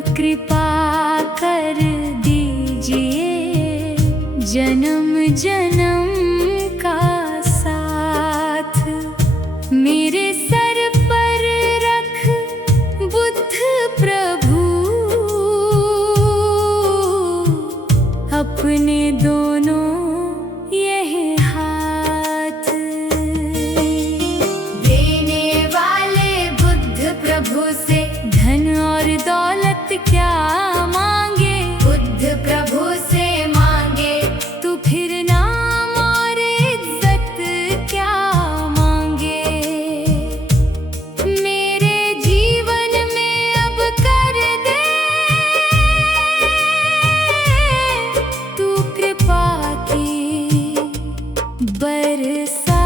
कृपा कर दीजिए जन्म जन्म का साथ। मेरे सर पर रख बुद्ध प्रभु अपने दोनों यही हाथ। देने वाले बुद्ध प्रभु से धन और दौलत क्या मांगे, बुद्ध प्रभु से मांगे तू फिर नाम और इज्जत क्या मांगे। मेरे जीवन में अब कर दे तू कृपा की बरसात।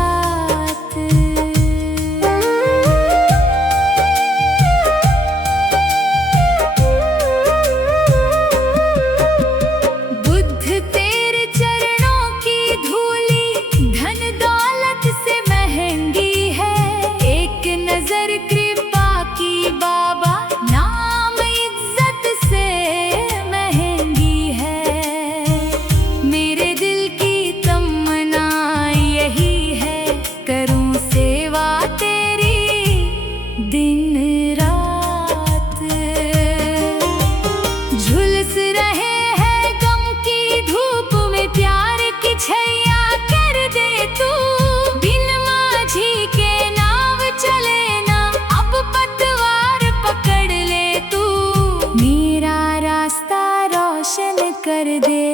कर दे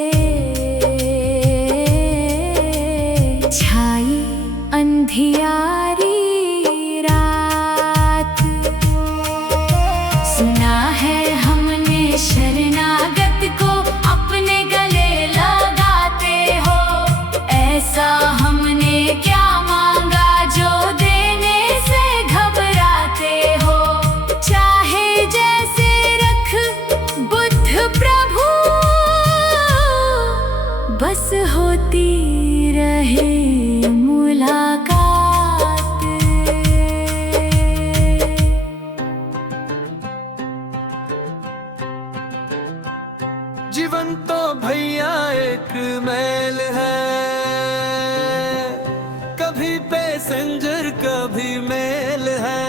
छाई अंधियारी रात। सुना है हमने शरणागत को अपने गले लगाते हो, ऐसा हमने क्या मांगा जो देने से घबराते हो। चाहे जैसे रख बुद्ध प्रभु बस होती रहे मुलाकात। जीवन तो भैया एक मेल है, कभी पैसेंजर कभी मेल है।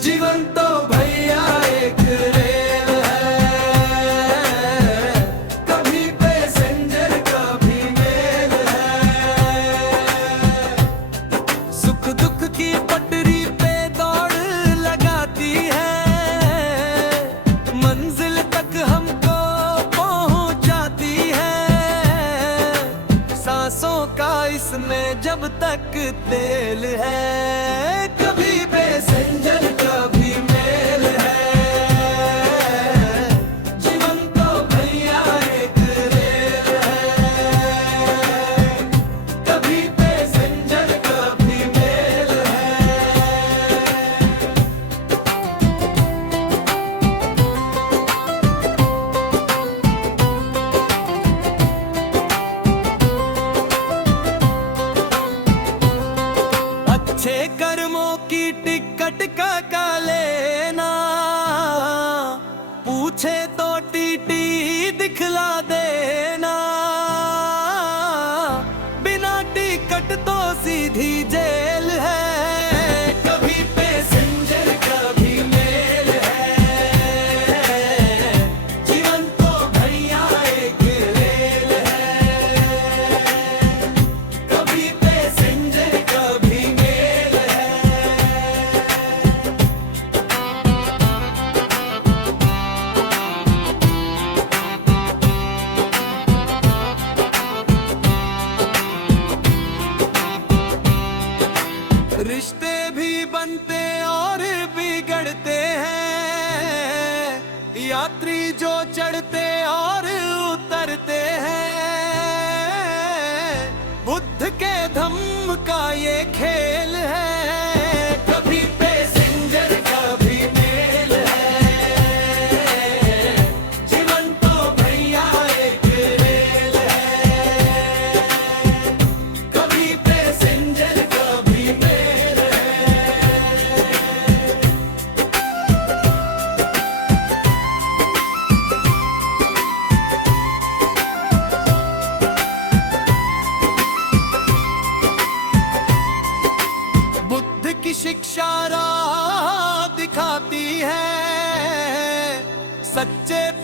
जीवन तो भैया एक रेल है, कभी पैसेंजर कभी मेल है। सुख दुख की पटरी पे दौड़ लगाती है, मंजिल तक हमको पहुंचाती है। सांसों का इसमें जब तक तेल है, कभी पैसेंजर कभी मेल है। जीवन तो भैया एक रेल है, कभी पैसेंजर कभी मेल है। अच्छे कर्मों की टिकट का लेना, पूछे तो टीटी दिखला देना। बिना टिकट तो सीधी जेल है, कभी पैसेंजर कभी मेल है। जीवन तो भैया एक रेल है, कभी पैसेंजर कभी मेल है। रिश्ते भी बनते और बिगड़ते हैं, यात्री जो चढ़ते और उतरते हैं। बुद्ध के धम्म का ये खेल है, कभी पैसेंजर कभी मेल है। जीवन तो भैया एक रेल है, कभी पैसेंजर कभी मेल है।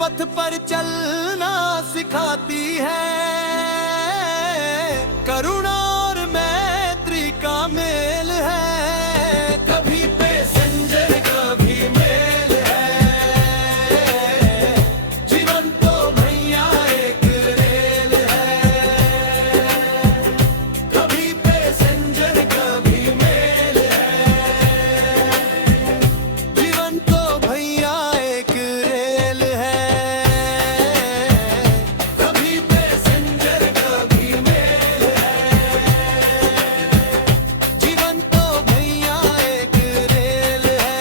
पथ पर चलना सिखाती है। करुणा और मैत्री का मेल है, कभी पैसेंजर कभी मेल है। जीवन तो भैया एक रेल है, कभी पैसेंजर कभी मेल है। जीवन तो भैया एक रेल है, कभी पैसेंजर कभी मेल है। जीवन तो भैया एक रेल है,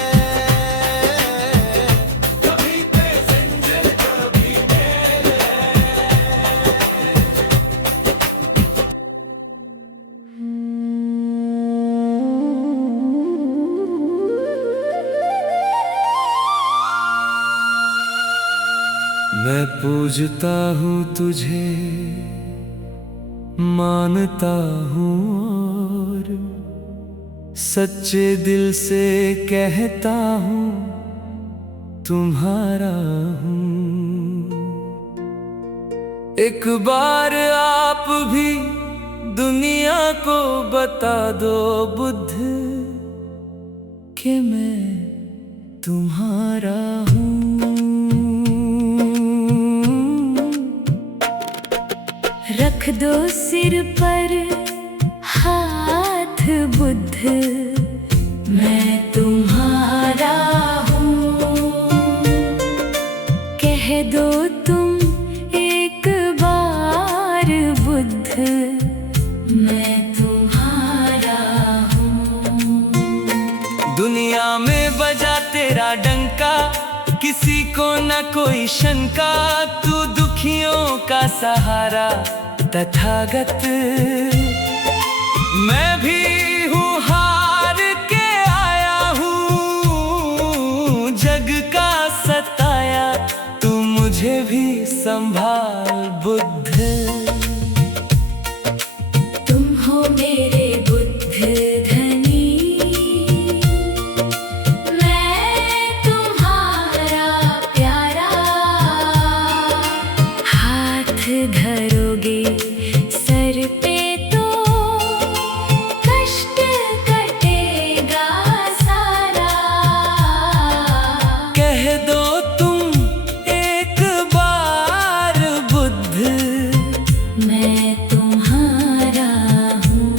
कभी पैसेंजर कभी मेल है। मैं पूजता हूँ तुझे, मानता हूँ और सच्चे दिल से कहता हूँ तुम्हारा हूँ। एक बार आप भी दुनिया को बता दो बुद्ध कि मैं तुम्हारा हूँ। रख दो सिर पर हाथ बुद्ध, मैं तुम्हारा हूँ। कह दो तुम एक बार बुद्ध, मैं तुम्हारा हूँ। दुनिया में बजा तेरा डंका, किसी को न कोई शंका। तू दुखियों का सहारा तथागत। मैं भी हूँ हार के आया हूँ, जग का सताया। तू मुझे भी संभाल बुद्ध। तुम हो मेरे बुद्ध धनी, मैं तुम्हारा प्यारा। हाथ धरोगे सर पे तो कष्ट कटेगा सारा। कह दो तुम एक बार बुद्ध, मैं तुम्हारा हूँ।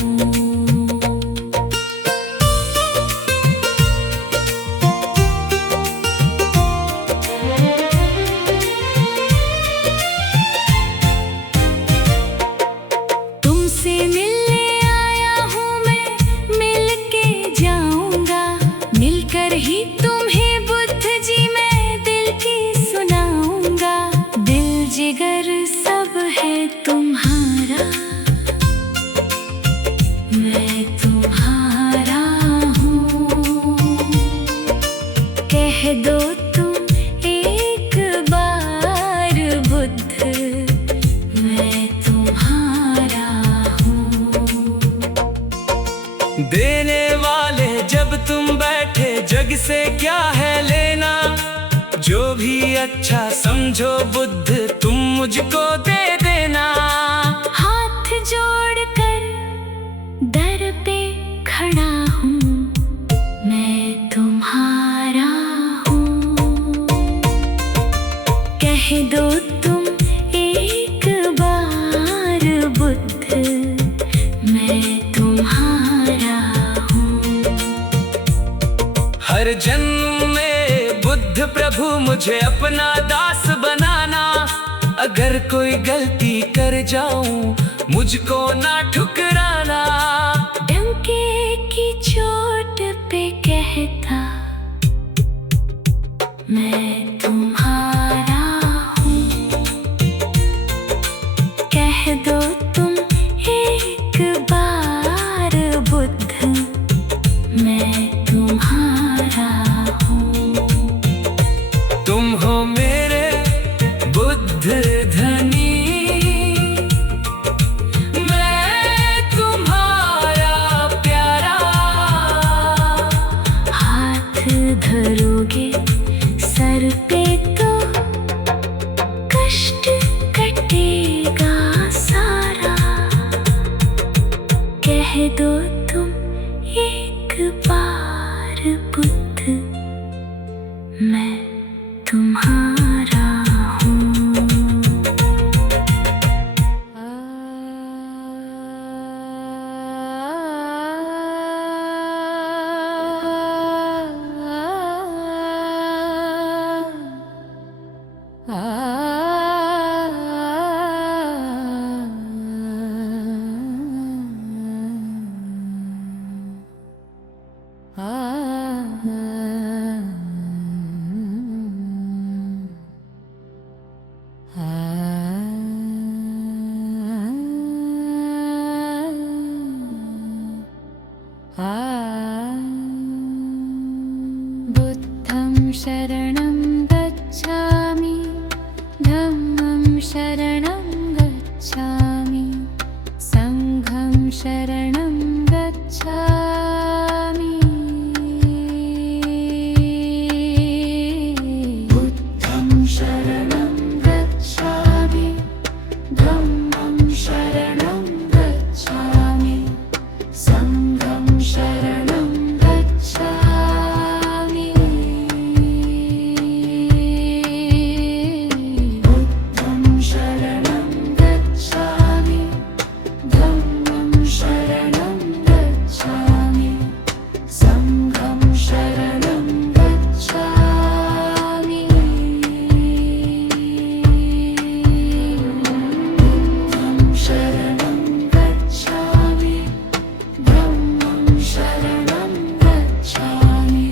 तुमसे मिलने आया हूँ मैं, मिल के जाऊंगा। मिलकर ही तुम्हें बुद्ध जी मैं दिल की सुनाऊंगा। दिल जिगर सब है तुम्हारा, मैं तुम्हारा हूँ। कह दो तुम एक बार बुद्ध, मैं तुम्हारा हूँ। देने वाले जब तुम बैठे, जग से क्या है लेना। जो भी अच्छा समझो बुद्ध, तुम मुझको दे देना। हाथ जोड़कर दर पे खड़ा हूँ, मैं तुम्हारा हूँ। कह दो तुम एक बार बुद्ध, मैं तुम्हारा हूँ। हर जन्म में बुद्ध प्रभु मुझे अपना दास बनाना। अगर कोई गलती कर जाऊं, मुझको ना ठुकराना। डंके की चोट पे कहता मैं तुम्हारा हूँ। कह दो तुम एक बार बुद्ध, मैं तुम्हारा हूँ। तुम हो मेरे बुद्ध धनी, मैं तुम्हारा प्यारा। हाथ धरोगे सर पे तो दो तुम एक बार बुद्ध, मैं तुम्हारा बुद्धं शरणं गच्छामि, धम्मं शरणं गच्छामि, संघं शरणं गच्छामि। बुद्धं शरणं गच्छामि, धम्मं शरणं गच्छामि, संघं शरणं गच्छामि। बुद्धं शरणं गच्छामि, धम्मं शरणं गच्छामि, संघं शरणं गच्छामि। बुद्धं शरणं गच्छामि, धम्मं शरणं गच्छामि,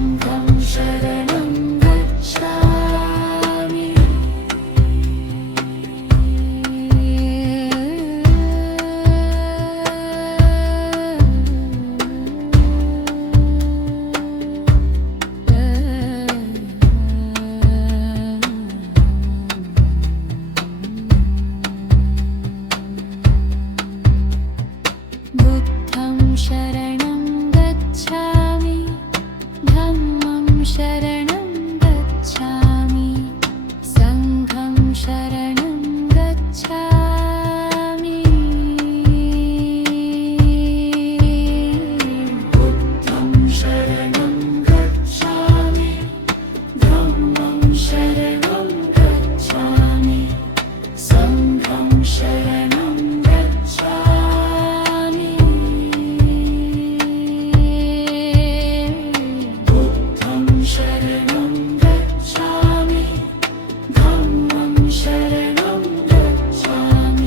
संघं शरणं गच्छामि। बुद्धं शरणं गच्छामि, धम्मं शरणं गच्छामि, संघं शरणं गच्छामि। बुद्धं शरणं गच्छामि, धम्मं शरणं गच्छामि, संघं शरणं गच्छामि। बुद्धं शरणं गच्छामि, धम्मं शरणं गच्छामि, संघं शरणं गच्छामि। बुद्धं शरणं गच्छामि, धम्मं शरणं गच्छामि,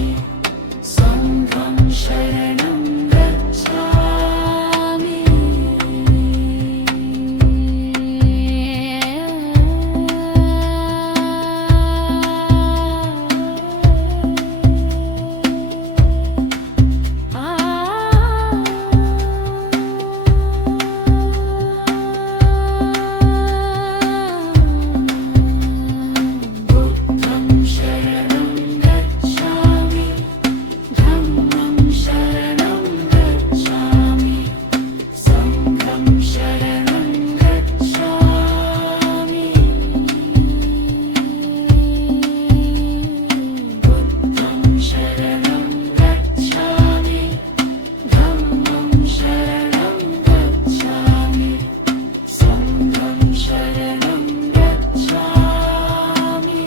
संघं शरणं गच्छामि। बुद्धं शरणं गच्छामि, धम्मं शरणं गच्छामि, संघं शरणं गच्छामि। बुद्धं शरणं गच्छामि, धम्मं शरणं गच्छामि, संघं शरणं गच्छामि।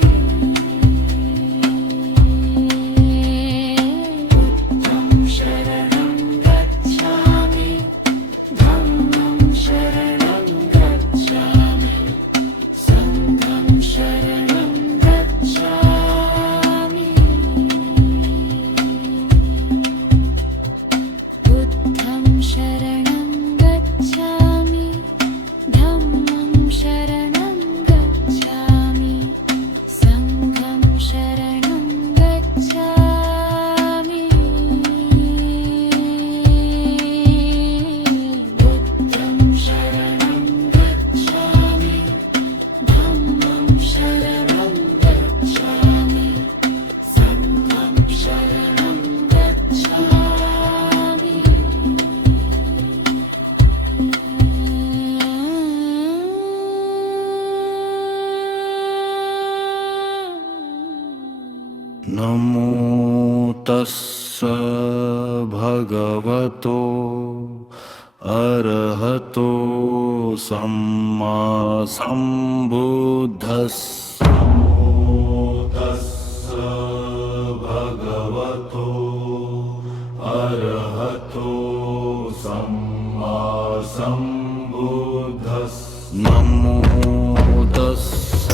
बुद्धं शरणं गच्छामि, धम्मं शरणं गच्छामि, संघं शरणं गच्छामि। बुद्धं शरणं गच्छामि, धम्मं शरणं गच्छामि, संघं शरणं गच्छामि। नमो तस् भगवतो अरहतो सम्मा सम्बुद्धस्स। नमो तस्स भगवतो अरहतो सम्मा सम्बुद्धस्स। नमो तस्स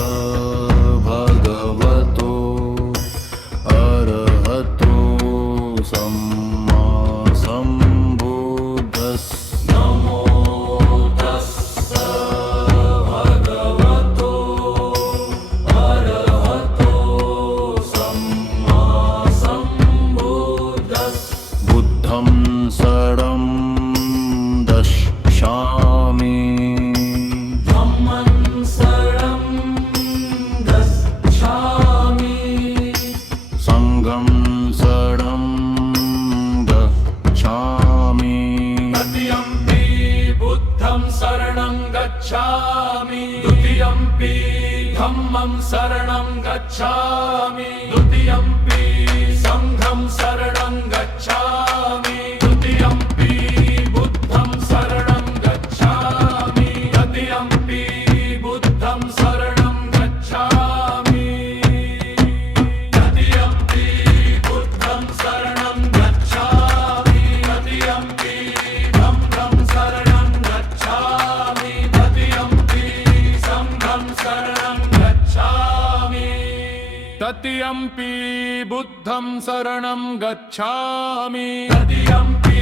भगवतो अरहतो सम्मा सम्बुद्धस्स। नमो तस्स भगवतो अरहतो सम्मा सम्बुद्धस्स। बुद्धं शरणं गच्छामि, धम्मं शरणं गच्छामि, संघं शरणं गच्छामि। तृतीयम्पि बुद्धं शरणं गच्छामि, द्वितीयम्पि धम्मं शरणं गच्छामि, द्वितीयम्पि संघं शरणं गच्छामि, तृतीयम्पि बुद्धं शरणं गच्छामि, तृतीयम्पि बुद्धं शरणं गच्छामि, तृतीयम्पि बुद्धं शरणं गच्छामि, तृतीयम्पि धम्मं शरणं गच्छामि, तृतीयम्पि संघं शरणं गच्छामि, तृतीयम्पि बुद्धं शरणं गच्छामि, तृतीयम्पि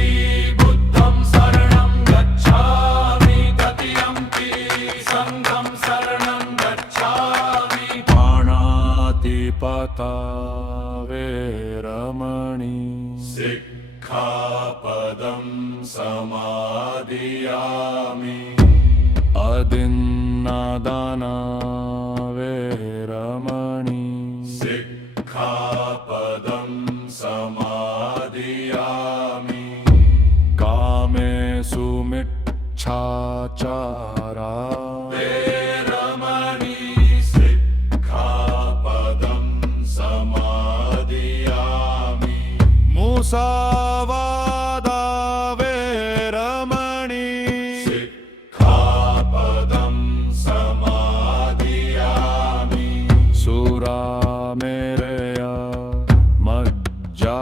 बुद्धं शरणं गच्छामि, तृतीयम्पि संघं शरणं गच्छामि। पाणातिपाता वेरमणि सिक्खापदं समादियामि, अदिन्नादाना वेरमणि सिक्खापदं समादियामि, कामेषु मिच्छाचारा वेरमणि सिक्खापदं समादियामि, मुसावादा वेरमणि सिक्खापदं समादियामि, सुरामेरय मज्जा